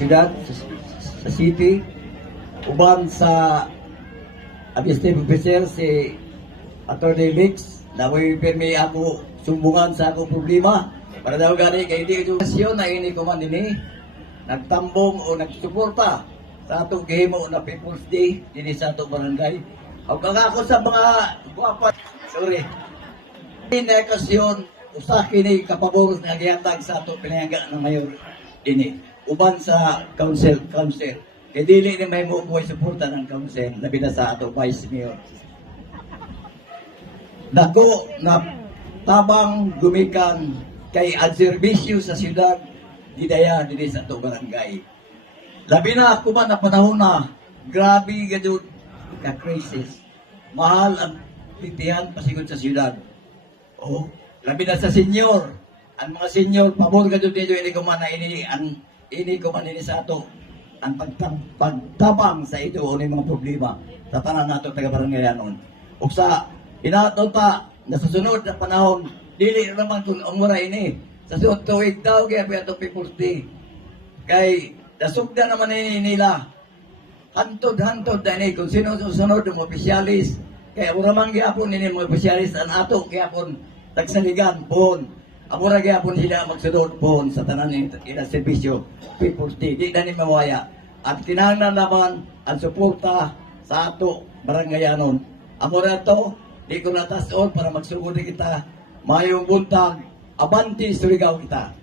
siyudad, sa city, uban sa administrative officer si Atty. Mix, na may pirmi ako sumbungan sa akong problema. Para daw gani kay di edukasyon na ini ko man ini nagtambong o nagsuporta sa atong gihimo na People's Day dinhi sa atong barangay. Ang kangako sa mga guwapa, sorry. Ini okasyon usa kini kapabor nga gihatag sa atong pinangga ng mayor dinhi uban sa council kay dili ni may mo suporta ng council labi na sa atong vice mayor. Dako na tabang gumikan kay ad serbisyo sa siyudad didaya dinhi sa atong barangay. Labi na ako man na panahon na grabe gadud ka crisis. Mahal ang titihan pasigod sa siyudad. Oh, labi na sa senior. Ang mga senior pabor gadud dito ini ko man na ini ko man ini sa ato ang pagtabang sa ito o mga problema sa tanan nato taga barangayanon. Ug sa inato ta na sa sunod na panahon dili naman kung umura ini sa sunod tuig daw kaya ato People's Day kay nasugda naman nila hantod-hantod na ini kung sino susunod ng opisyalis kaya uramang gyapon ini mga opisyalis ang ato gyapon tagsaligan pon amura gyapon sila magsunod pon sa tanan ina serbisyo People's Day di na ni mawaya at kinahanglan naman ang suporta sa ato barangayanon amura to di ko natasod para magsugod kita mayong buntag abanti Surigao kita.